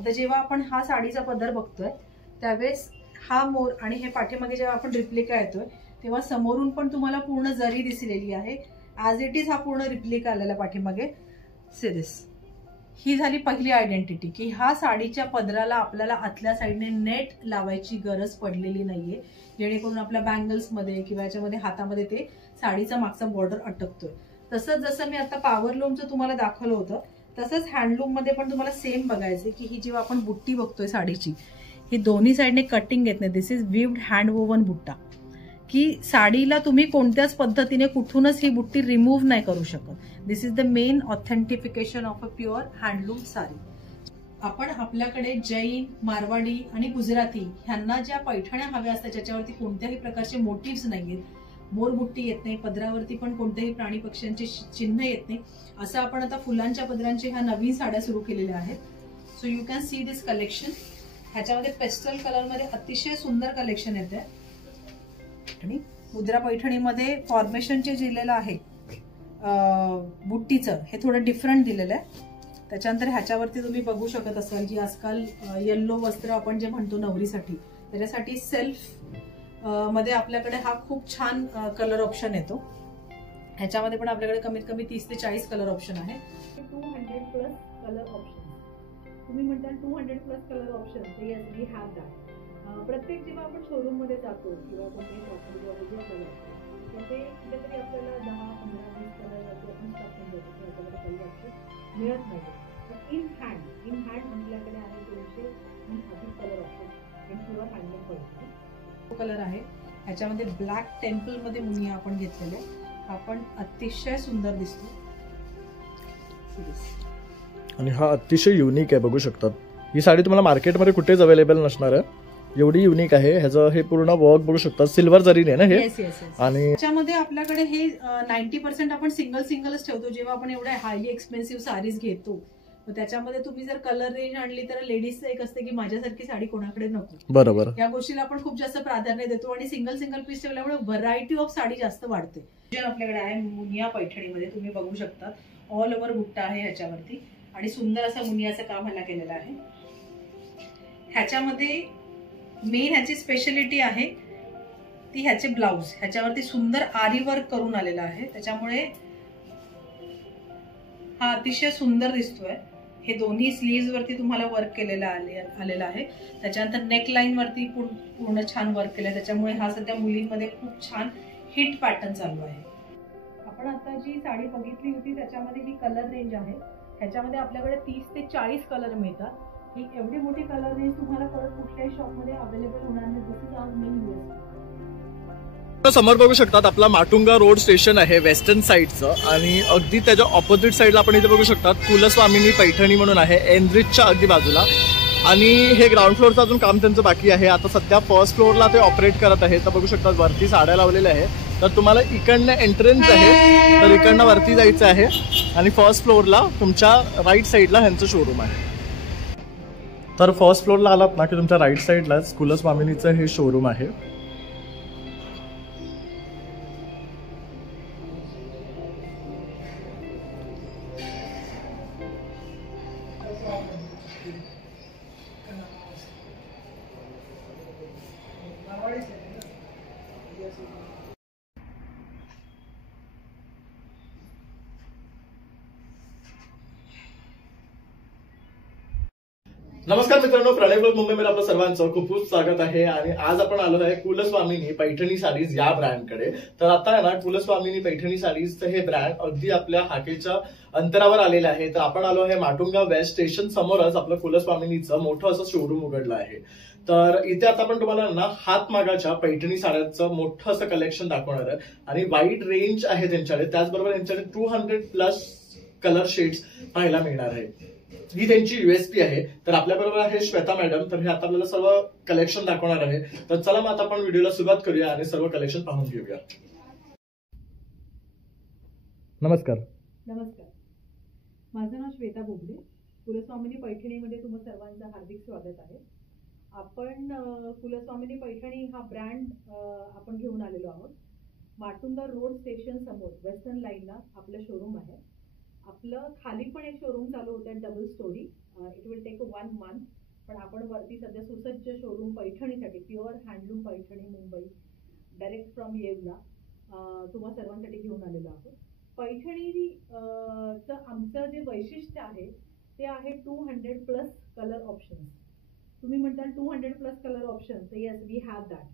आता जेव्हा आपण हा साडीचा पदर बघतोय त्यावेळेस हा मोर आणि हे पाठीमागे जेव्हा आपण रिप्लिका येतोय तेव्हा समोरून पण तुम्हाला पूर्ण जरी दिसलेली आहे. ॲज इट इज हा पूर्ण रिप्लिका आलेला पाठीमागे. सिरियस ही झाली पहिली आयडेंटिटी की ह्या साडीच्या पदराला आपल्याला आतल्या साईडने नेट लावायची गरज पडलेली नाहीये, जेणेकरून आपल्या बँगल्समध्ये किंवा याच्यामध्ये हातामध्ये ते साडीचा मागचा बॉर्डर अटकतोय. तसंच जसं मी आता पॉवरलूमचं तुम्हाला दाखवलं होतं तसंच हँडलूम मध्ये पण तुम्हाला सेम बघायचं की ही जेव्हा आपण बुट्टी बघतोय साडीची, ही दोन्ही साईडने कटिंग येत नाही. दिस इज विव्ड हँड वोवन बुट्टा, की साडीला तुम्ही कोणत्याच पद्धतीने कुठूनच ही बुट्टी रिमूव्ह नाही करू शकत. This is the main authentication of a pure handloom sari. आपण आपल्याकडे जैन, मारवाडी आणि गुजराती ह्यांना ज्या पैठण्या हव्या असतात ज्याच्यावरती कोणत्याही प्रकारचे मोटिव्स नाहीयेत, मोरबुट्टी येत नाही, पदरावरती पण कोणत्याही प्राणी पक्ष्यांचे चिन्ह येत नाही, असं आपण आता फुलांच्या पदरांच्या ह्या नवीन साड्या सुरू केलेल्या आहेत. So you can see this collection. ह्याच्यामध्ये पेस्टल कलर मध्ये अतिशय सुंदर कलेक्शन येते आणि मुद्रा पैठणीमध्ये फॉर्मेशन जे दिलेलं आहे बुट्टीचं हे थोडं डिफरंट दिलेलं आहे. त्याच्यानंतर ह्याच्यावरती तुम्ही बघू शकत असाल की आजकाल येल्लो वस्त्र आपण जे म्हणतो नवरीसाठी, त्याच्यासाठी सेल्फ मध्ये आपल्याकडे हा खूप छान कलर ऑप्शन येतो. ह्याच्यामध्ये पण आपल्याकडे कमीत कमी 30 ते 40 कलर ऑप्शन आहे. 200+ कलर ऑप्शन. तुम्ही म्हणता 200+ colour option, yes we have that. प्रत्येक जेव्हा आपण शोरूम मध्ये जातो किंवा कोणत्याही शॉपमध्ये कलर तर ते कुठेतरी आपल्याला 10, 15, 20 कलरवरती आपण टाकून देतो की आपल्याला काही ऑप्शन मिळत नाही. इन हँड आपल्याकडे आहे 200 colour option in pure handloom Paithani. Colour आहे ह्याच्यामध्ये ब्लॅक टेम्पल मध्ये मुनिया आपण घेतलेले, आपण अतिशय सुंदर दिसतो आणि हा अतिशय युनिक आहे. बघू शकतात ही साडी तुम्हाला मार्केटमध्ये कुठेच अवेलेबल नसणार आहे, एवढी युनिक आहे. ह्याचं हे पूर्ण वर्क बघू शकता, सिल्वर जरीने ना हे. आणि त्याच्यामध्ये आपल्याकडे हे 90% आपण सिंगलच ठेवतो. जेव्हा आपण एवढ्या हायली एक्सपेन्सिव्ह साडीज घेतो त्याच्यामध्ये तुम्ही जर कलर रेंज आणली तर लेडीजचं एक असते की माझ्यासारखी साडी कोणाकडे नको. बरोबर, या गोष्टीला आपण खूप जास्त प्राधान्य देतो आणि सिंगल पीस ठेवल्यामुळे व्हरायटी ऑफ साडी जास्त वाढते. आपल्याकडे आहे मुनिया पैठणीमध्ये, तुम्ही बघू शकता ऑल ओव्हर बुट्टा आहे ह्याच्यावरती आणि सुंदर असं मुनियाचं काम ह्याला केलेलं आहे. ह्याच्यामध्ये मेन ह्याची स्पेशलिटी आहे ती ह्याचे ब्लाउज, ह्याच्यावरती सुंदर आरी वर्क करून आलेला आहे, त्याच्यामुळे हा अतिशय सुंदर दिसतोय. हे दोन्ही स्लीव्ज वरती तुम्हाला वर्क केलेलं आलेलं आहे. त्याच्यानंतर नेकलाईन वरती पूर्ण छान वर्क केलं, त्याच्यामुळे हा सध्या मुलींमध्ये खूप छान हिट पॅटर्न चालू आहे. आपण आता जी साडी बघितली होती त्याच्यामध्ये ही कलर रेंज आहे. ह्याच्यामध्ये आपल्याकडे 30 ते 40 कलर मिळतात. ही एवढी मोठी कलर रेंज तुम्हाला परत कुठल्याही शॉपमध्ये अवेलेबल होणार नाही. दिस इज आवर मेन USP. समोर बघू शकतात आपला माटुंगा रोड स्टेशन आहे वेस्टर्न साईडचं, आणि अगदी त्याच्या ऑपोजिट साईडला आपण इथे बघू शकतात कुलस्वामिनी पैठणी म्हणून आहे, एनरिचच्या अगदी बाजूला. आणि हे ग्राउंड फ्लोअरचं अजून काम त्यांचं बाकी आहे. आता सध्या फर्स्ट फ्लोअरला ते ऑपरेट करत आहे. तर बघू शकतात वरती साड्या लावलेल्या आहे. तर तुम्हाला इकडनं एंट्रन्स आहे, तर इकडनं वरती जायचं आहे आणि फर्स्ट फ्लोअरला तुमच्या राईट साईडला ह्यांचं शोरूम आहे. तर फर्स्ट फ्लोअरला आलात ना की तुमच्या राईट साईडलाच कुलस्वामिनीचं हे शोरूम आहे. नमस्कार मित्रांनो, प्रणय ब्लॉग मुंबईमध्ये आपलं सर्वांचं खूप खूप स्वागत आहे. आणि आज आपण आलो आहे कुलस्वामिनी पैठणी साडीज या ब्रँडकडे. तर आता आहे ना कुलस्वामिनी पैठणी साडीजचं हे ब्रँड अगदी आपल्या हाकेच्या अंतरावर आलेलं आहे. तर आपण आलो आहे माटुंगा वेस्ट स्टेशन समोरच आपलं कुलस्वामिनीचं मोठं असं शोरूम उघडलं आहे. तर इथे आता आपण तुम्हाला ना हातमागाच्या पैठणी साड्यांचं मोठं असं कलेक्शन दाखवणार आहे आणि वाईड रेंज आहे त्यांच्याकडे. त्याचबरोबर त्यांच्याकडे 200+ कलर शेड्स पाहायला मिळणार आहे. ही त्यांची USP आहे. तर आपल्याबरोबर आहे श्वेता मॅडम. तर हे आता आपल्याला सर्व कलेक्शन दाखवणार आहे. तर चला मग आता आपण व्हिडिओला सुरुवात करूया आणि सर्व कलेक्शन पाहून घेऊया. नमस्कार. माझं नाव श्वेता बोबडे. कुलस्वामिनी पैठणीमध्ये तुम्हा सर्वांचं हार्दिक स्वागत आहे. आपण कुलस्वामिनी पैठणी हा ब्रँड आपण घेऊन आलेलो आहोत. माटुंगा रोड स्टेशन समोर वेस्टर्न लाईनला आपलं शोरूम आहे. आपलं खाली पण एक शोरूम चालू होतं double storey, it will take 1 month. पण आपण वरती सध्या सुसज्ज शोरूम पैठणीसाठी, pure handloom Paithani Mumbai direct from Yeola तुम्हा सर्वांसाठी घेऊन आलेलो आहोत. पैठणीचं आमचं जे वैशिष्ट्य आहे ते आहे 200+ कलर ऑप्शन्स. तुम्ही म्हणताल 200+ कलर ऑप्शन, तर येस वी हॅव दॅट.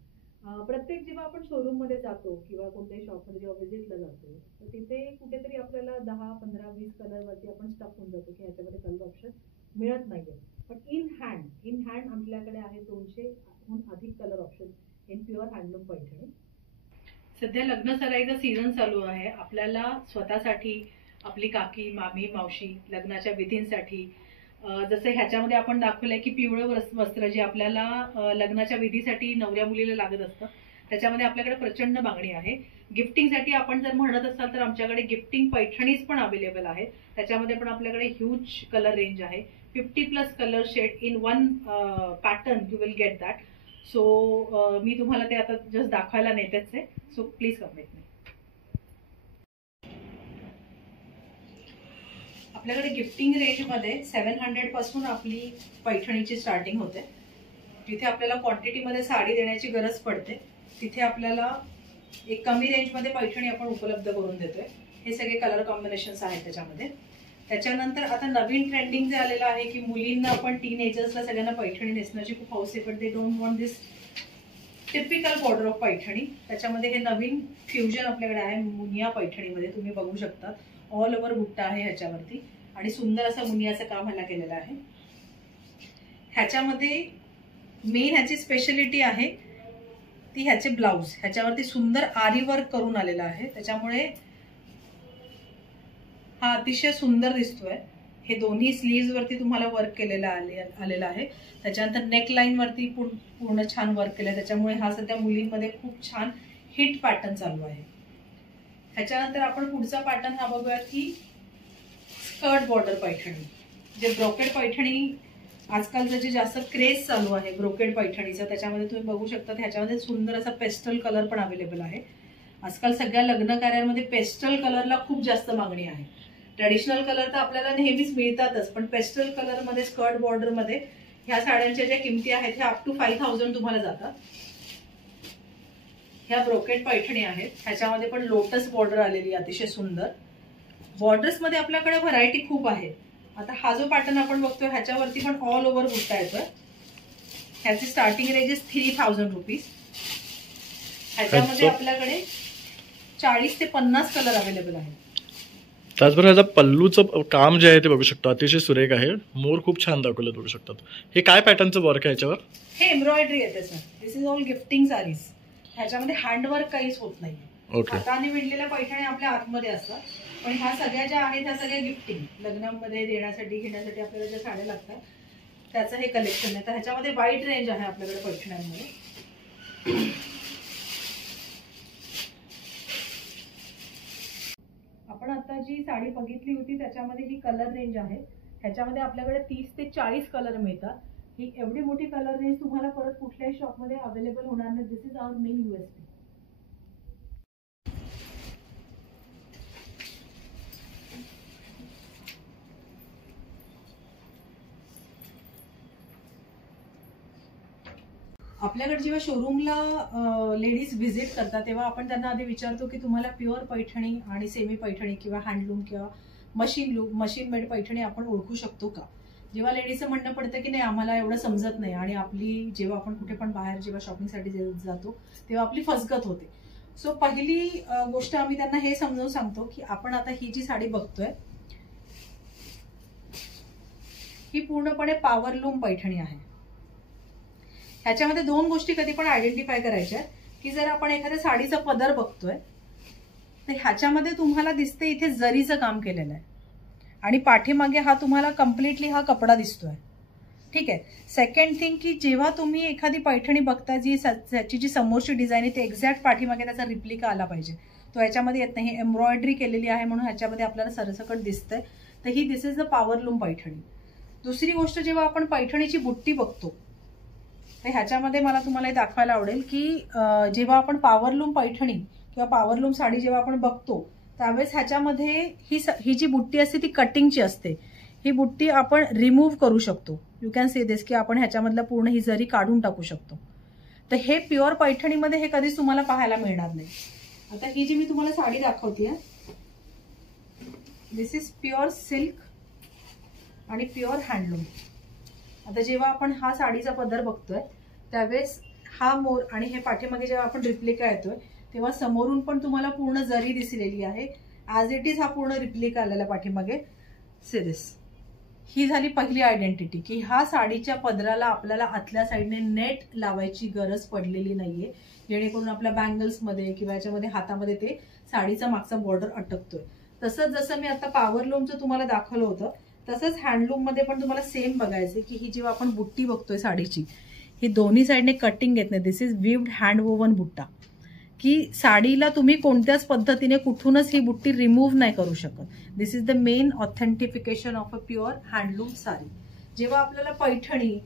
प्रत्येक जेव्हा आपण शोरूममध्ये जातो किंवा कोणत्याही शॉपमध्ये जेव्हा व्हिजिटला जातो तर तिथे कुठेतरी आपल्याला 10, 15, 20 कलरवरती आपण स्टक होऊन जातो की ह्याच्यामध्ये कलर ऑप्शन मिळत नाहीये. पण इन हँड आपल्याकडे आहे 200हून अधिक colour option in pure handloom Paithani. सध्या लग्न सराईचा सीझन चालू आहे. आपल्याला स्वतःसाठी, आपली काकी, मामी, मावशी, लग्नाच्या विधींसाठी, जसं ह्याच्यामध्ये आपण दाखवलंय की पिवळं वस्त्र जे आपल्याला लग्नाच्या विधीसाठी नवऱ्या मुलीला लागत असतं, त्याच्यामध्ये आपल्याकडे प्रचंड मागणी आहे. गिफ्टिंगसाठी आपण जर म्हणत असाल तर आमच्याकडे गिफ्टिंग पैठणीज पण अवेलेबल आहेत. त्याच्यामध्ये पण आपल्याकडे ह्यूज कलर रेंज आहे. 50+ colour shade in 1 pattern you will get that. So मी तुम्हाला ते आता जस्ट दाखवायला नेतेच आहे. So please come with me. आपल्याकडे गिफ्टिंग रेंजमध्ये 700 पासून आपली पैठणीची स्टार्टिंग होते. जिथे आपल्याला क्वांटिटीमध्ये साडी देण्याची गरज पडते तिथे आपल्याला एक कमी रेंजमध्ये पैठणी आपण उपलब्ध करून देतोय. हे सगळे कलर कॉम्बिनेशन्स आहेत त्याच्यामध्ये. त्याच्यानंतर आता नवीन ट्रेंडिंग जे आलेलं आहे की मुलींना आपण टीनेजर्सला सगळ्यांना पैठणी नेसण्याची खूप हौस आहे, पण they don't want this typical border of Paithani. त्याच्यामध्ये हे नवीन फ्युजन आपल्याकडे आहे मुनिया पैठणीमध्ये. तुम्ही बघू शकता ऑल ओव्हर बुट्टा आहे ह्याच्यावरती आणि सुंदर असं मुनियाचं काम ह्याला केलेलं आहे. ह्याच्यामध्ये मेन ह्याची स्पेशलिटी आहे ती ह्याचे ब्लाउज. ह्याच्यावरती सुंदर आरी वर्क करून आलेला आहे, त्याच्यामुळे हा अतिशय सुंदर दिसतोय. हे दोन्ही स्लीव्ज वरती तुम्हाला वर्क केलेलं आलेलं आहे. त्याच्यानंतर नेकलाईन वरती पूर्ण छान वर्क केलं, त्याच्यामुळे हा सध्या मुलींमध्ये खूप छान हिट पॅटर्न चालू आहे. ह्याच्यानंतर आपण पुढचा पॅटर्न हा बघूया की स्कर्ट बॉर्डर पैठणी. जे ब्रोकेड पैठणी आजकालचं जे जास्त क्रेज चालू आहे ब्रोकेड पैठणीचं, त्याच्यामध्ये तुम्ही बघू शकता ह्याच्यामध्ये सुंदर असा पेस्टल कलर पण अवेलेबल आहे. आजकाल सगळ्या लग्न कार्यांमध्ये पेस्टल कलरला खूप जास्त मागणी आहे. ट्रेडिशनल कलर तर आपल्याला नेहमीच मिळतातच, पण पेस्टल कलरमध्ये स्कर्ट बॉर्डरमध्ये ह्या साड्यांच्या ज्या किमती आहेत ह्या अप टू 5000 तुम्हाला जातात. ह्या ब्रोकेड पैठणी आहेत. ह्याच्यामध्ये पण लोटस बॉर्डर आलेली अतिशय सुंदर. बॉर्डर्स मध्ये आपल्याकडे व्हरायटी खूप आहे. आता हा जो पॅटर्न आपण बघतोय ह्याच्यावरती पण ऑल ओव्हर बुट्टा येतोय. ह्याची स्टार्टिंग रेंज इज 3000 रुपीज. ह्याच्यामध्ये आपल्याकडे 40 ते 50 कलर अवेलेबल आहेत. त्याचबरोबर ह्याचा पल्लूचं काम जे आहे ते बघू शकतो, अतिशय सुरेख आहे. मोर खूप छान दाखवलं बघू शकतात. हे काय पॅटर्नचं वर्क आहे ह्याच्यावर? हे एम्ब्रॉयडरी येते sir. This is all gifting sarees. ह्याच्यामध्ये हँडवर्क काहीच होत नाही. हाताने विणलेल्या पैठणी आपल्या आतमध्ये असतात, पण ह्या सगळ्या ज्या आहेत ह्या सगळ्या गिफ्टिंग लग्नामध्ये देण्यासाठी घेण्यासाठी आपल्याला ज्या साड्या लागतात त्याचं हे कलेक्शन आहे. तर ह्याच्यामध्ये वाईड रेंज आहे आपल्याकडे पैठण्यांमध्ये. आपण आता जी साडी बघितली होती त्याच्यामध्ये ही कलर रेंज आहे. ह्याच्यामध्ये आपल्याकडे 30 ते 40 कलर मिळतात. ही एवढी मोठी कलर रेंज तुम्हाला परत कुठल्याही शॉपमध्ये अवेलेबल होणार नाही. दिस इज आवर मेन USP. आपल्याकडे जेव्हा शोरूमला लेडीज व्हिजिट करतात तेव्हा आपण त्यांना आधी विचारतो की तुम्हाला प्युअर पैठणी आणि सेमी पैठणी किंवा हँडलूम किंवा मशीन मेड पैठणी आपण ओळखू शकतो का. जेव्हा लेडीजचं म्हणणं पडतं की नाही आम्हाला एवढं समजत नाही आणि आपली जेव्हा आपण कुठे पण बाहेर जेव्हा शॉपिंगसाठी जातो तेव्हा आपली फसगत होते. सो पहिली गोष्ट आम्ही त्यांना हे समजावून सांगतो की आपण आता ही जी साडी बघतोय ही पूर्णपणे पॉवरलूम पैठणी आहे. ह्याच्यामध्ये 2 गोष्टी कधी पण आयडेंटिफाय करायच्या की जर आपण एखाद्या साडीचा पदर बघतोय तर ह्याच्यामध्ये तुम्हाला दिसते इथे जरीचं काम केलेलं आहे आणि पाठीमागे हा तुम्हाला कम्प्लिटली हा कपडा दिसतोय. ठीक आहे. सेकंड थिंग की जेव्हा तुम्ही एखादी पैठणी बघता जी त्याची जी समोरची डिझाईन आहे ते एक्झॅक्ट पाठीमागे त्याचा रिप्लिका आला पाहिजे. तो ह्याच्यामध्ये येत नाही. एम्ब्रॉयडरी केलेली आहे म्हणून ह्याच्यामध्ये आपल्याला सरसकट दिसतंय. तर ही दिस इज द पॉवरलूम पैठणी. दुसरी गोष्ट जेव्हा आपण पैठणीची बुट्टी बघतो तर ह्याच्यामध्ये मला तुम्हाला हे दाखवायला आवडेल की जेव्हा आपण पॉवरलूम पैठणी किंवा पॉवरलूम साडी जेव्हा आपण बघतो त्यावेळेस ह्याच्यामध्ये ही जी बुट्टी असते ती कटिंगची असते. ही बुट्टी आपण रिमूव्ह करू शकतो. यू कॅन सी दिस की आपण ह्याच्यामधलं पूर्ण ही जरी काढून टाकू शकतो. तर हे प्युअर पैठणीमध्ये हे कधीच तुम्हाला पाहायला मिळणार नाही. आता ही जी मी तुम्हाला साडी दाखवते, दिस इज प्युअर सिल्क आणि प्युअर हँडलूम. आता जेव्हा आपण हा साडीचा पदर बघतोय त्यावेळेस हा मोर आणि हे पाठीमागे जेव्हा आपण रिप्लिका येतोय तेव्हा समोरून पण तुम्हाला पूर्ण जरी दिसलेली आहे. ॲज इट इज हा पूर्ण रिप्लिका आलेला पाठीमागे. C this. ही झाली पहिली आयडेंटिटी की ह्या साडीच्या पदराला आपल्याला आतल्या साईडने नेट लावायची गरज पडलेली नाहीये, जेणेकरून आपल्या बँगल्समध्ये किंवा याच्यामध्ये हातामध्ये ते साडीचा मागचा बॉर्डर अटकतोय. तसंच जसं मी आता पॉवरलूमचं तुम्हाला दाखवलं होतं तसंच हँडलूम मध्ये पण तुम्हाला सेम बघायचं की ही जेव्हा आपण बुट्टी बघतोय साडीची, ही दोन्ही साईडने कटिंग येत नाही. दिस इज विव्ड हँड वोवन बुट्टा, की साडीला तुम्ही कोणत्याच पद्धतीने कुठूनच ही बुट्टी रिमूव्ह नाही करू शकत. This is the main authentication of a pure handloom sari. जेव्हा आपल्याला पैठणी,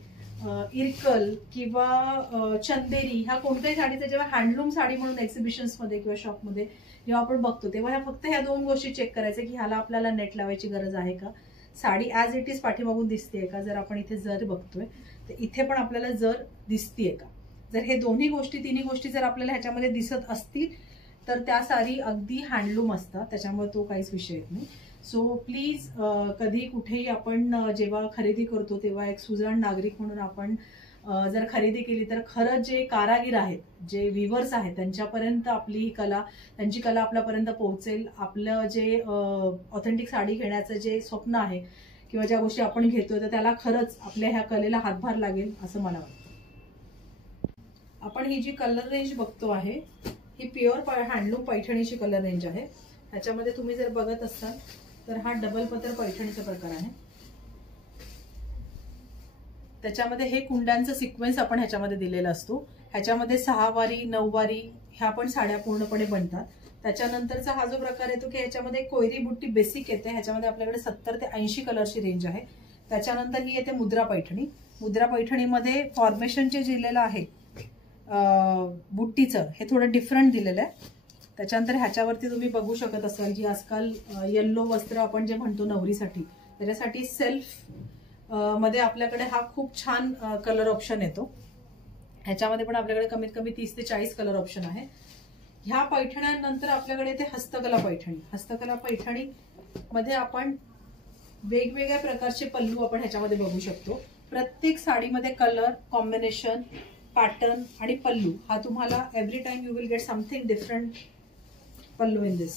इरकल किंवा चंदेरी ह्या कोणत्याही साडीचं जेव्हा हँडलूम साडी म्हणून एक्झिबिशन्समध्ये किंवा शॉपमध्ये जेव्हा आपण बघतो तेव्हा फक्त ह्या दोन गोष्टी चेक करायच्या की ह्याला आपल्याला नेट लावायची गरज आहे का, साडी ॲज इट इज पाठीमागून दिसतेय का, जर आपण इथे जर बघतोय तर इथे पण आपल्याला जर दिसतीये का. जर हे दोन्ही गोष्टी तिन्ही गोष्टी जर आपल्याला ह्याच्यामध्ये दिसत असतील तर त्या साडी अगदी हँडलूम असतात, त्याच्यामुळे तो काहीच विषय येत नाही. सो प्लीज कधी कुठेही आपण जेव्हा खरेदी करतो तेव्हा एक सुजाण नागरिक म्हणून आपण जर खरेदी केली तर खरं जे कारागीर आहेत, जे विवर्स आहेत त्यांच्यापर्यंत आपली ही कला, त्यांची कला आपल्यापर्यंत पोहोचेल. आपलं जे ऑथेंटिक साडी घेण्याचं जे स्वप्न आहे किंवा ज्या गोष्टी आपण घेतोय तर त्याला खरंच आपल्या ह्या कलेला हातभार लागेल असं मला वाटतं. आपण ही जी कलर रेंज बघतो आहे ही प्युअर हँडलूम पैठणीची कलर रेंज आहे. ह्याच्यामध्ये तुम्ही जर बघत असाल तर हा डबल पदर पैठणीचा प्रकार आहे. त्याच्यामध्ये हे कुंड्यांचा सिक्वेन्स आपण ह्याच्यामध्ये दिलेला असतो. ह्याच्यामध्ये 6 वारी 9 वारी ह्या पण साड्या पूर्णपणे बनतात. त्याच्यानंतरचा हा जो प्रकार येतो की ह्याच्यामध्ये कोयरी बुट्टी बेसिक येते. ह्याच्यामध्ये आपल्याकडे 70 ते 80 कलरची रेंज आहे. त्याच्यानंतर ही येते मुद्रा पैठणी. मुद्रा पैठणीमध्ये फॉर्मेशन जे दिलेलं आहे बुट्टीचं हे थोडं डिफरंट दिलेलं आहे. त्याच्यानंतर ह्याच्यावरती तुम्ही बघू शकत असाल की आजकाल येल्लो वस्त्र आपण जे म्हणतो नवरीसाठी, त्याच्यासाठी सेल्फ मध्ये आपल्याकडे हा खूप छान कलर ऑप्शन येतो. ह्याच्यामध्ये पण आपल्याकडे कमीत कमी 30 ते 40 कलर ऑप्शन आहे. ह्या पैठण्यांनंतर आपल्याकडे येते हस्तकला पैठणी. हस्तकला पैठणी मध्ये आपण वेगवेगळ्या प्रकारचे पल्लू आपण ह्याच्यामध्ये बघू शकतो. प्रत्येक साडीमध्ये कलर कॉम्बिनेशन, पॅटर्न आणि पल्लू हा तुम्हाला every time you will get something different pallu in this.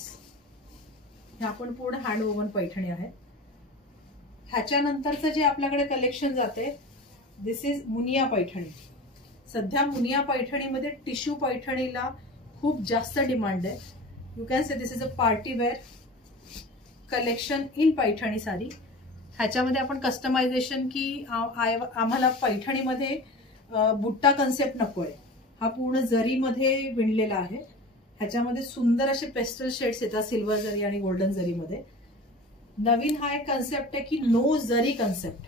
ह्या पण पूर्ण हँड वोवन पैठणी आहे. ह्याच्यानंतरचं जे आपल्याकडे कलेक्शन जाते दिस इज मुनिया पैठणी. सध्या मुनिया पैठणीमध्ये टिश्यू पैठणीला खूप जास्त डिमांड आहे. You can say this is a party wear collection in Paithani sari. ह्याच्यामध्ये आपण कस्टमायझेशन की आम्हाला पैठणीमध्ये बुट्टा कन्सेप्ट नकोय, हा पूर्ण जरीमध्ये विणलेला आहे. ह्याच्यामध्ये सुंदर असे पेस्टल शेड्स येतात सिल्वर जरी आणि गोल्डन जरीमध्ये. नवीन हा एक कन्सेप्ट आहे की नो जरी कन्सेप्ट.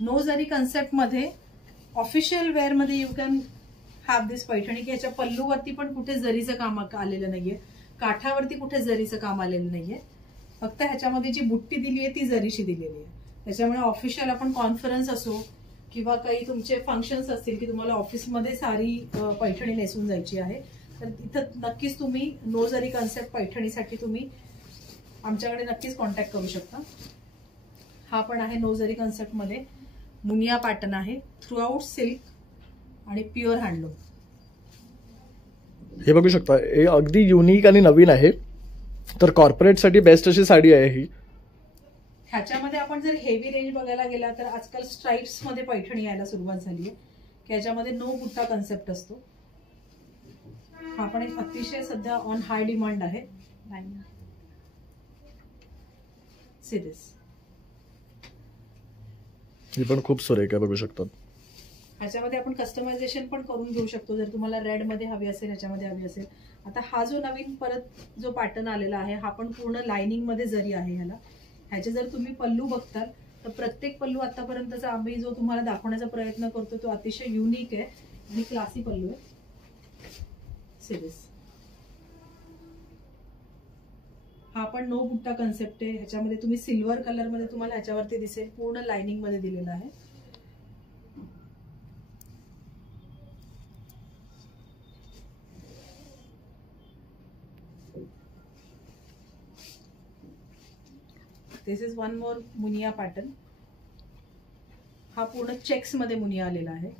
नो जरी कन्सेप्ट मध्ये ऑफिशियल वेअर मध्ये यू कॅन हॅव दिस पैठणी की ह्याच्या पल्लूवरती पण कुठे जरीचं काम आलेलं नाहीये, काठावरती कुठे जरीचं काम आलेलं नाहीये. फक्त ह्याच्यामध्ये जी बुट्टी दिली आहे ती जरीची दिलेली आहे. त्याच्यामुळे ऑफिशियल आपण कॉन्फरन्स असो किंवा काही तुमचे फंक्शन्स असतील की तुम्हाला ऑफिसमध्ये सारी पैठणी नेसून जायची आहे तर इथं नक्कीच तुम्ही नो जरी कन्सेप्ट पैठणीसाठी तुम्ही आमच्याकडे नक्कीच कॉन्टॅक्ट करू शकता. हा पण आहे नो जरी कन्सेप्ट मध्ये मुनिया पॅटर्न आहे, थ्रू आउट सिल्क आणि प्युअर हँडलूम. हे बघू शकता, हे अगदी युनिक आणि नवीन आहे. तर कॉर्पोरेट साठी बेस्ट अशी साडी आहे ही. ह्याच्यामध्ये आपण जर हेवी रेंज बघायला गेला तर आजकाल स्ट्राइप्स मध्ये पैठणी यायला सुरुवात झाली आहे की ह्याच्यामध्ये नो बुट्टा कन्सेप्ट असतो. हा पण एक अतिशय सध्या ऑन हाय डिमांड आहे. See this. ही पण खूप सुरेख आहे, बघू शकतात. ह्याच्यामध्ये आपण कस्टमायझेशन पण करून घेऊ शकतो जर तुम्हाला रेड मध्ये हवी असेल, ह्याच्यामध्ये हवी असेल. आता हा जो नवीन परत जो पॅटर्न आलेला आहे हा पण पूर्ण लाइनिंग मध्ये जरी आहे. ह्याचे जर तुम्ही पल्लू बघताल तर प्रत्येक पल्लू आतापर्यंतचा आम्ही जो तुम्हाला दाखवण्याचा प्रयत्न करतो तो अतिशय युनिक आहे आणि क्लासी पल्लू आहे. सिरीज हा पण नो बुट्टा कन्सेप्ट आहे. ह्याच्यामध्ये तुम्ही सिल्वर कलर मध्ये तुम्हाला ह्याच्यावरती दिसेल, पूर्ण लाइनिंग मध्ये दिलेला आहे. This is one more Muniya pattern. हा पूर्ण चेक्स मध्ये मुनिया आलेला आहे.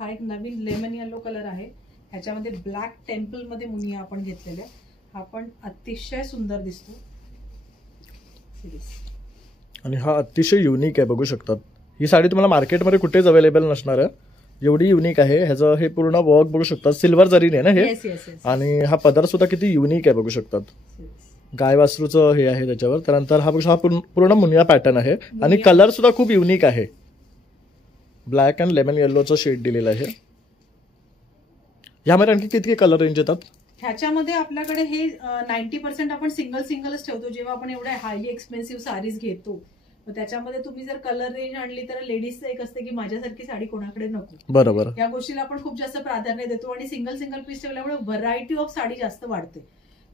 हा एक नवीन लेमन येलो कलर आहे. ह्याच्यामध्ये ब्लॅक टेम्पल मध्ये मुनिया आपण घेतलेल्या. हा पण अतिशय सुंदर दिसतो. आणि हा अतिशय युनिक आहे, बघू शकतात. ही साडी तुम्हाला मार्केटमध्ये कुठेच अवेलेबल नसणार आहे, एवढी युनिक आहे. ह्याचं हे पूर्ण वर्क बघू शकतात, सिल्वर जरीने ना हे. आणि हा पदर सुद्धा किती युनिक आहे, बघू शकतात. गाय वासरूचं हे आहे त्याच्यावर. त्यानंतर हा पूर्ण मुनिया पॅटर्न आहे आणि कलर सुद्धा खूप युनिक आहे. ब्लॅक अँड लेमन येल्लोचं शेड दिलेलं आहे. यामध्ये आणखी किती कलर रेंज येतात? ह्याच्यामध्ये आपल्याकडे हे 90% आपण सिंगलच ठेवतो जेव्हा आपण एवढ्या हायली एक्सपेन्सिव्ह साडीज घेतो. मग त्याच्यामध्ये तुम्ही जर कलर रेंज आणली तर लेडीजचं एक असते की माझ्यासारखी साडी कोणाकडे नको. बरोबर. या गोष्टीला आपण खूप जास्त प्राधान्य देतो आणि सिंगल पीस ठेवल्यामुळे व्हरायटी ऑफ साडी जास्त वाढते.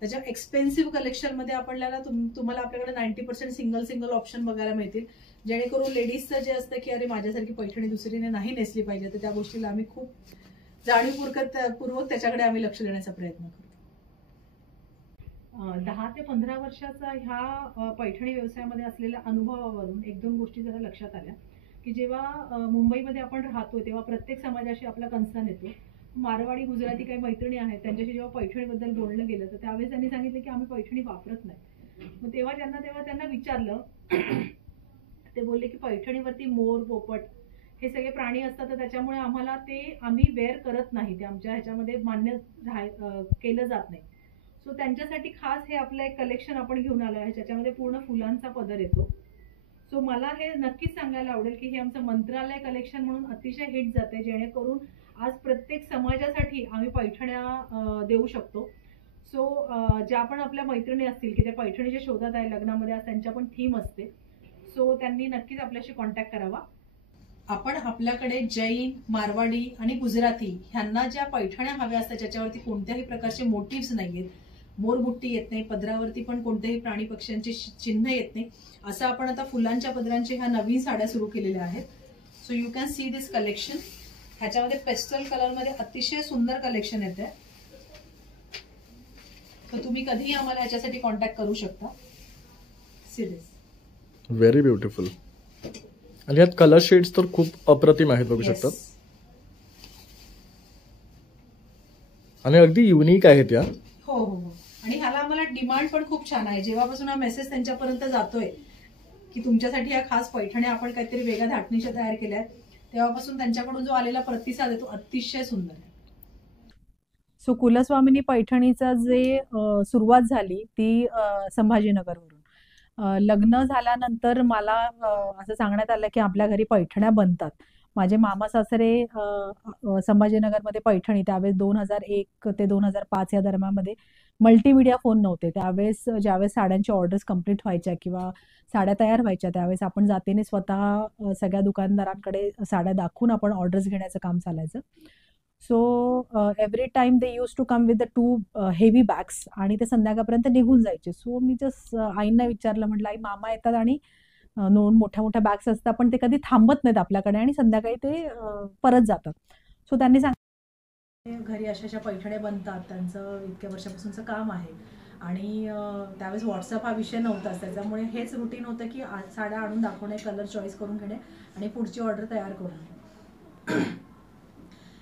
त्याच्या एक्सपेन्सिव्ह कलेक्शन मध्ये आपल्याला तुम्हाला आपल्याकडे 90% सिंगल ऑप्शन बघायला मिळतील, जेणेकरून लेडीजचं जे असतं की अरे माझ्यासारखी पैठणी दुसरीने नाही नेसली पाहिजे, तर त्या गोष्टीला आम्ही खूप जाणीवपूर्वक त्याच्याकडे आम्ही लक्ष देण्याचा प्रयत्न करतो. 10 ते 15 वर्षाचा ह्या पैठणी व्यवसायामध्ये असलेल्या अनुभवावरून 1-2 गोष्टी जरा लक्षात आल्या की जेव्हा मुंबईमध्ये आपण राहतो तेव्हा प्रत्येक समाजाशी आपला कन्सर्न येतो. मारवाडी गुजराती काही मैत्रिणी आहेत, त्यांच्याशी जेव्हा पैठणीबद्दल बोलणं गेलं तर त्यावेळेस त्यांनी सांगितलं की आम्ही पैठणी वापरत नाही. मग तेव्हा त्यांना विचारलं, ते बोलले की पैठणीवरती मोर, पोपट हे सगळे प्राणी असतात, तर त्याच्यामुळे आम्हाला ते आम्ही वेअर करत नाही, ते आमच्या ह्याच्यामध्ये मान्य केलं जात नाही. सो त्यांच्यासाठी खास हे आपलं एक कलेक्शन आपण घेऊन आलो आहे, ज्याच्यामध्ये पूर्ण फुलांचा पदर येतो. सो मला हे नक्कीच सांगायला आवडेल की हे आमचं मंत्रालय कलेक्शन म्हणून अतिशय हिट जाते, जेणेकरून आज प्रत्येक समाजासाठी आम्ही पैठण्या देऊ शकतो. सो ज्या पण आपल्या मैत्रिणी असतील की त्या पैठणीच्या शोधात आहे लग्नामध्ये, आज त्यांच्या पण थीम असते, सो त्यांनी नक्कीच आपल्याशी कॉन्टॅक्ट करावा. आपण आपल्याकडे जैन, मारवाडी आणि गुजराती ह्यांना ज्या पैठण्या हव्या असतात ज्याच्यावरती कोणत्याही प्रकारचे मोटिव्स नाहीयेत, मोरबुट्टी येत नाही, पदरावरती पण कोणत्याही प्राणी पक्ष्यांचे चिन्ह येत नाही, असं आपण आता फुलांच्या पदरांच्या ह्या नवीन साड्या सुरू केलेल्या आहेत. So you can see this collection. ह्याच्यामध्ये पेस्टल कलर मध्ये अतिशय सुंदर कलेक्शन येते. तर तुम्ही कधीही आम्हाला ह्याच्यासाठी कॉन्टॅक्ट करू शकता. See this. Very beautiful. आणि यात कलर शेड्स तर खूप अप्रतिम आहेत, बघू शकतात. आणि अगदी युनिक आहेत या. हो. आणि ह्याला आम्हाला डिमांड पण खूप छान आहे. जेव्हापासून हा मेसेज त्यांच्यापर्यंत जातोय की तुमच्यासाठी या खास पैठण्या आपण काहीतरी वेगळ्या धाटणीच्या तयार केल्या आहेत, तेव्हापासून त्यांच्याकडून जो आलेला प्रतिसाद आहे तो अतिशय सुंदर आहे. सो कुलस्वामिनी पैठणीचा जे सुरुवात झाली ती संभाजीनगरवरून. लग्न झाल्यानंतर मला असं सांगण्यात आलं की आपल्या घरी पैठण्या बनतात. माझे मामा सासरे संभाजीनगरमध्ये पैठणी, त्यावेळेस 2001 ते 2005 या दरम्यानमध्ये मल्टीमीडिया फोन नव्हते. त्यावेळेस ज्यावेळेस साड्यांची ऑर्डर्स कंप्लीट व्हायच्या किंवा साड्या तयार व्हायच्या, त्यावेळेस आपण जातीने स्वतः सगळ्या दुकानदारांकडे साड्या दाखवून आपण ऑर्डर्स घेण्याचं काम चालायचं. So every time they use to come with the 2 heavy bags आणि ते संध्याकाळपर्यंत निघून जायचे. सो मी जस्ट आईंना विचारलं, म्हटलं आई मामा येतात आणि 2 मोठ्या बॅग्स असतात, पण ते कधी थांबत नाहीत आपल्याकडे आणि संध्याकाळी ते परत जातात. सो त्यांनी सांगितलं घरी अशा पैठण्या बनतात, त्यांचं इतक्या वर्षापासूनचं काम आहे. आणि त्यावेळेस व्हॉट्सअप हा विषय नव्हताच, त्याच्यामुळे हेच रुटीन होतं की साड्या आणून दाखवणे, कलर चॉईस करून घेणे आणि पुढची ऑर्डर तयार करून.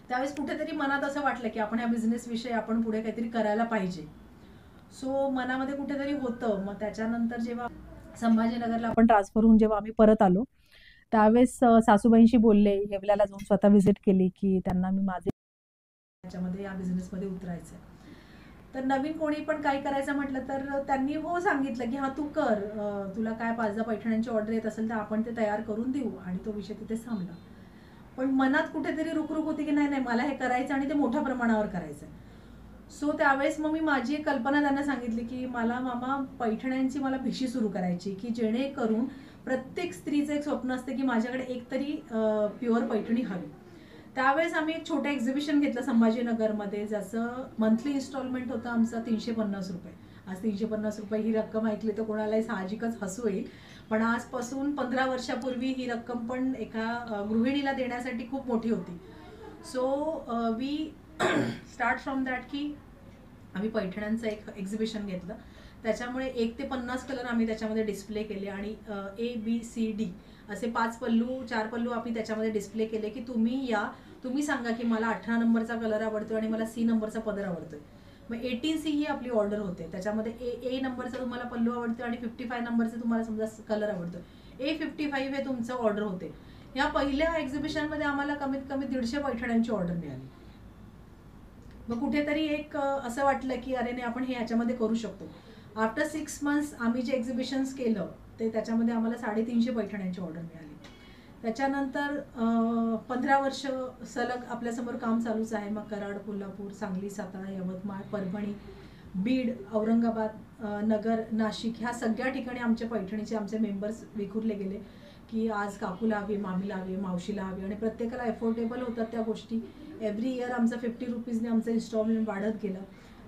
त्यावेळेस कुठेतरी मनात असं वाटलं की आपण ह्या बिझनेस विषयी आपण पुढे काहीतरी करायला पाहिजे. सो मनामध्ये कुठेतरी होतं. मग त्याच्यानंतर जेव्हा संभाजीनगरला आपण ट्रान्सफर होऊन जेव्हा आम्ही परत आलो, त्यावेळेस सासूबाईंशी बोलले, येवल्याला जाऊन स्वतः व्हिजिट केली की त्यांना मी माझे याच्यामध्ये या बिझनेसमध्ये उतरायचं. तर नवीन कोणी पण काही करायचं म्हटलं तर त्यांनी हो सांगितलं की हा तू कर, तुला काय 5-10 पैठण्यांची ऑर्डर येत असेल तर आपण ते तयार करून देऊ. आणि तो विषय तिथे थांबला. पण मनात कुठेतरी रुकरुक होती की नाही मला हे करायचं आणि ते मोठ्या प्रमाणावर करायचं. सो त्यावेळेस मग मी माझी एक कल्पना त्यांना सांगितली की मला मामा पैठण्यांची मला भिशी सुरू करायची, की जेणेकरून प्रत्येक स्त्रीचं एक स्वप्न असते की माझ्याकडे एक तरी प्युअर पैठणी हवी. त्यावेळेस आम्ही एक छोटं एक्झिबिशन घेतलं संभाजीनगरमध्ये, ज्याचं मंथली इन्स्टॉलमेंट होतं आमचा 350 रुपये. आज 350 रुपये ही रक्कम ऐकली तर कोणालाही साहजिकच हसू येईल, पण आजपासून 15 वर्षापूर्वी ही रक्कम पण एका गृहिणीला देण्यासाठी खूप मोठी होती. So we start from that की आम्ही पैठण्यांचं एक एक्झिबिशन घेतलं. त्याच्यामुळे 1 ते 50 कलर आम्ही त्याच्यामध्ये डिस्प्ले केले आणि ABCD असे 5 पल्लू 4 पल्लू आम्ही त्याच्यामध्ये डिस्प्ले केले की तुम्ही सांगा की मला 18 नंबरचा कलर आवडतोय आणि मला C नंबरचा पदर आवडतोय. मग 18C ही आपली ऑर्डर होते. त्याच्यामध्ये A नंबरचा तुम्हाला पल्लू आवडतो आणि 55 नंबरचा तुम्हाला समजा कलर आवडतोय. A55 हे तुमचं ऑर्डर होते. या पहिल्या एक्झिबिशनमध्ये आम्हाला कमीत कमी 150 पैठण्यांची ऑर्डर मिळाली. मग कुठेतरी एक असं वाटलं की अरे नाही, आपण हे ह्याच्यामध्ये करू शकतो. आफ्टर 6 मंथ्स आम्ही जे एक्झिबिशन्स केलं ते त्याच्यामध्ये आम्हाला 350 पैठण्यांची ऑर्डर मिळाली. त्याच्यानंतर 15 वर्ष सलग आपल्यासमोर काम चालूच आहे. मग कराड, कोल्हापूर, सांगली, सातारा, यवतमाळ, परभणी, बीड, औरंगाबाद, नगर, नाशिक ह्या सगळ्या ठिकाणी आमच्या पैठणीचे आमचे मेंबर्स विखुरले गेले की आज काकूला हवी, मामीला हवी, मावशीला हवी आणि प्रत्येकाला अफोर्डेबल होतात त्या गोष्टी. एव्हरी इयर आमचं 50 रुपीजने आमचं इन्स्टॉलमेंट वाढत गेलं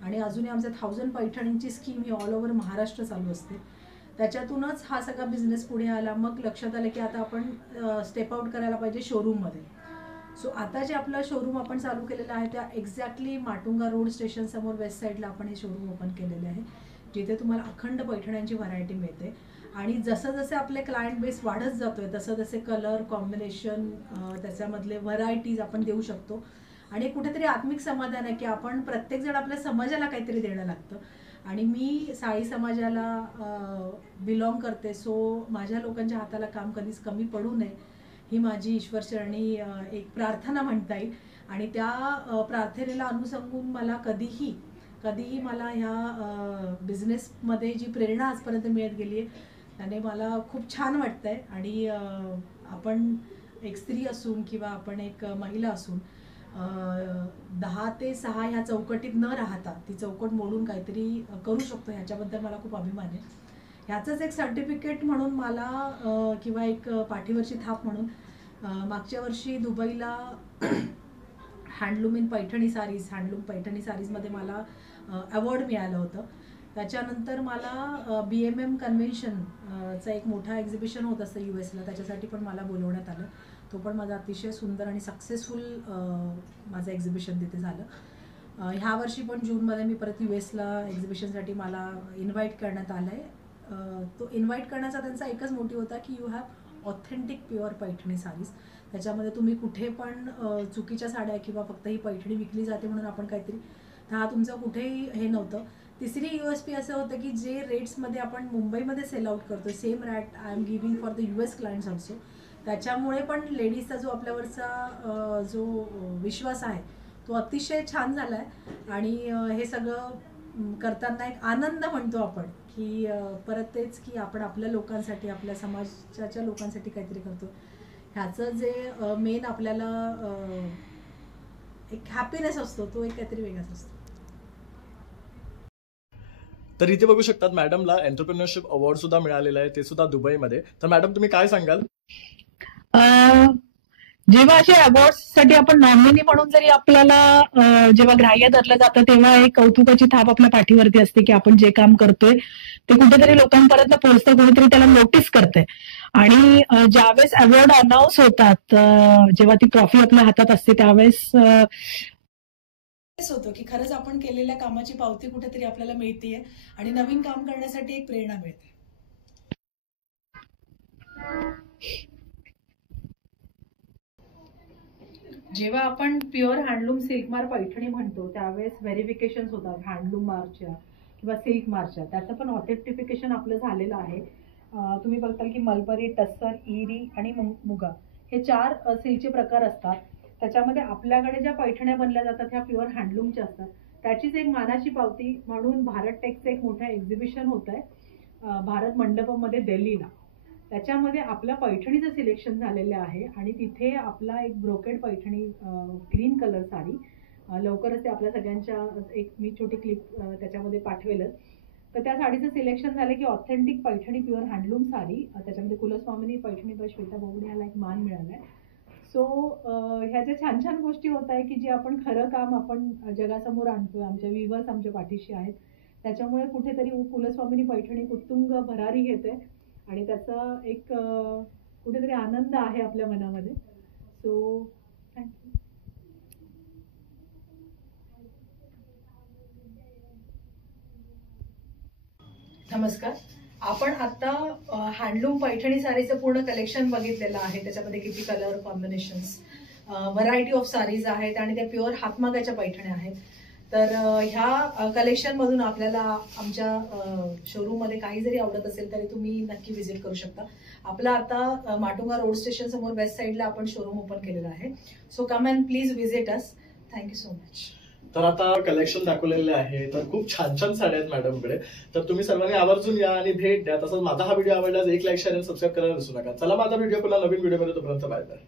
आणि अजूनही आमचं 1000 पैठणींची स्कीम ही ऑल ओव्हर महाराष्ट्र चालू असते. त्याच्यातूनच हा सगळा बिझनेस पुढे आला. मग लक्षात आलं की आता आपण स्टेप आउट करायला पाहिजे शोरूममध्ये. सो आता जे आपलं शोरूम आपण चालू केलेलं आहे त्या एक्झॅक्टली माटुंगा रोड स्टेशन समोर वेस्ट साईडला आपण हे शोरूम ओपन केलेले आहे, जिथे तुम्हाला अखंड पैठण्यांची व्हरायटी मिळते. आणि जसं जसे आपले क्लायंट बेस वाढत जातोय तसं तसे कलर कॉम्बिनेशन त्याच्यामधले व्हरायटीज आपण देऊ शकतो. आणि कुठेतरी आत्मिक समाधान आहे की आपण प्रत्येकजण आपल्या समाजाला काहीतरी देणं लागतं. आणि मी साळी समाजाला बिलॉंग करते. सो माझ्या लोकांच्या हाताला काम कधीच कमी पडू नये ही माझी ईश्वरचरणी एक प्रार्थना म्हणता येईल. आणि त्या प्रार्थनेला अनुसंगून मला कधीही मला ह्या बिझनेसमध्ये जी प्रेरणा आजपर्यंत मिळत गेली आहे त्याने मला खूप छान वाटतंय. आणि आपण एक स्त्री असून किंवा आपण एक महिला असून 10 ते 6 ह्या चौकटीत न राहता ती चौकट मोडून काहीतरी करू शकतो ह्याच्याबद्दल मला खूप अभिमान आहे. ह्याचंच एक सर्टिफिकेट म्हणून मला किंवा एक पाठीवरची थाप म्हणून मागच्या वर्षी दुबईला handloom in Paithani saris handloom Paithani सारीजमध्ये मला अवॉर्ड मिळालं होतं. त्याच्यानंतर मला BMM कन्व्हेन्शनचा एक मोठा एक्झिबिशन होत असतं US ला, त्याच्यासाठी पण मला बोलवण्यात आलं. तो पण माझा अतिशय सुंदर आणि सक्सेसफुल माझं एक्झिबिशन तिथे झालं. ह्या वर्षी पण जूनमध्ये मी परत US ला एक्झिबिशनसाठी मला इन्व्हाइट करण्यात आलं आहे. तो इन्व्हाइट करण्याचा त्यांचा एकच मोटिव्ह होता की you have authentic pure Paithani sarees. त्याच्यामध्ये तुम्ही कुठे पण चुकीच्या साड्या किंवा फक्त ही पैठणी विकली जाते म्हणून आपण काहीतरी, हा तुमचं कुठेही हे नव्हतं. तिसरी USP असं होतं की जे रेट्समध्ये आपण मुंबईमध्ये सेल आउट करतो same rate I am giving for the US clients also. त्याच्यामुळे पण लेडीजचा जो आपल्यावरचा जो विश्वास आहे तो अतिशय छान झाला आहे. आणि हे सगळं करताना एक आनंद म्हणतो आपण की परत तेच की आपण आपल्या लोकांसाठी आपल्या समाजाच्या लोकांसाठी काहीतरी करतो. ह्याचं जे मेन आपल्याला एक हॅपीनेस असतो तो एक काहीतरी वेगळाच असतो. तर इथे बघू शकतात मॅडमला एंटरप्रेन्योरशिप अवॉर्ड सुद्धा मिळालेला आहे, ते सुद्धा दुबईमध्ये. तर मॅडम तुम्ही काय सांगाल? जेव्हा अशा अवॉर्ड साठी आपण नॉमिनी म्हणून जरी आपल्याला जेव्हा ग्राह्य धरलं जातं तेव्हा एक कौतुकाची थाप आपल्या पाठीवरती असते की आपण जे काम करतोय ते कुठेतरी लोकांपर्यंत पोहोचतं, कुठेतरी त्याला नोटीस करते. आणि ज्यावेळेस अवॉर्ड अनाऊन्स होतात, जेव्हा ती ट्रॉफी आपल्या हातात असते त्यावेळेस होतो की खरंच आपण केलेल्या कामाची पावती कुठेतरी आपल्याला मिळतेय आणि नवीन काम करण्यासाठी एक प्रेरणा मिळते. जेव्हा आपण pure handloom silk mark Paithani म्हणतो त्यावेळेस व्हेरिफिकेशन होतात हँडलूम मार्कच्या किंवा सिल्क मार्कच्या. त्याचं पण ऑथेंटिफिकेशन आपलं झालेलं आहे. तुम्ही बघताल की मलबरी, टस्सर, इरी आणि मुगा हे 4 सिल्कचे प्रकार असतात. त्याच्यामध्ये आपल्याकडे ज्या पैठण्या बनल्या जातात ह्या प्युअर हँडलूमच्या असतात. त्याचीच एक मानाची पावती म्हणून भारत टेक्सचं एक मोठं एक्झिबिशन होत आहे भारत मंडपमध्ये दिल्लीला. त्याच्यामध्ये आपल्या पैठणीचं सिलेक्शन झालेलं आहे आणि तिथे आपला एक brocade Paithani green colour sari लवकरच ते आपल्या सगळ्यांच्या एक मी छोटी क्लिप त्याच्यामध्ये पाठवेलच. तर त्या साडीचं सिलेक्शन झालं की authentic Paithani pure handloom sari, त्याच्यामध्ये कुलस्वामिनी पैठणी बाय श्वेता बोबडे याला एक मान मिळालाय. सो ह्या ज्या छान छान गोष्टी होत आहे की जे आपण खरं काम आपण जगासमोर आणतोय, आमच्या व्ह्युअर्स आमच्या पाठीशी आहेत, त्याच्यामुळे कुठेतरी कुलस्वामिनी पैठणी उत्तुंग भरारी घेते आणि त्याचा एक कुठेतरी आनंद आहे आपल्या मनामध्ये. So thank you. नमस्कार. आपण आता हँडलूम पैठणी साडीचं पूर्ण कलेक्शन बघितलेलं आहे. त्याच्यामध्ये किती colour combinations, variety of sarees आहेत आणि त्या प्युअर हातमागाच्या पैठण्या आहेत. तर ह्या कलेक्शन मधून आपल्याला आमच्या शोरूम मध्ये काही जरी आवडत असेल तरी तुम्ही नक्की व्हिजिट करू शकता. आपला आता माटुंगा रोड स्टेशन समोर वेस्ट साईडला आपण शोरूम ओपन केलेलं आहे. So come and please visit us. Thank you so much. तर आता कलेक्शन दाखवलेले आहे, तर खूप छान छान साड्या आहेत मॅडमकडे. तर तुम्ही सर्वांनी आवर्जून या आणि भेट द्या. तसंच माझा हा व्हिडिओ आवडल्यास एक लाईक, शेअर आणि सबस्क्राईब करायला विसरू नका. चला माझा व्हिडिओ पुन्हा नवीन व्हिडिओमध्ये, तोपर्यंत बाय बाय.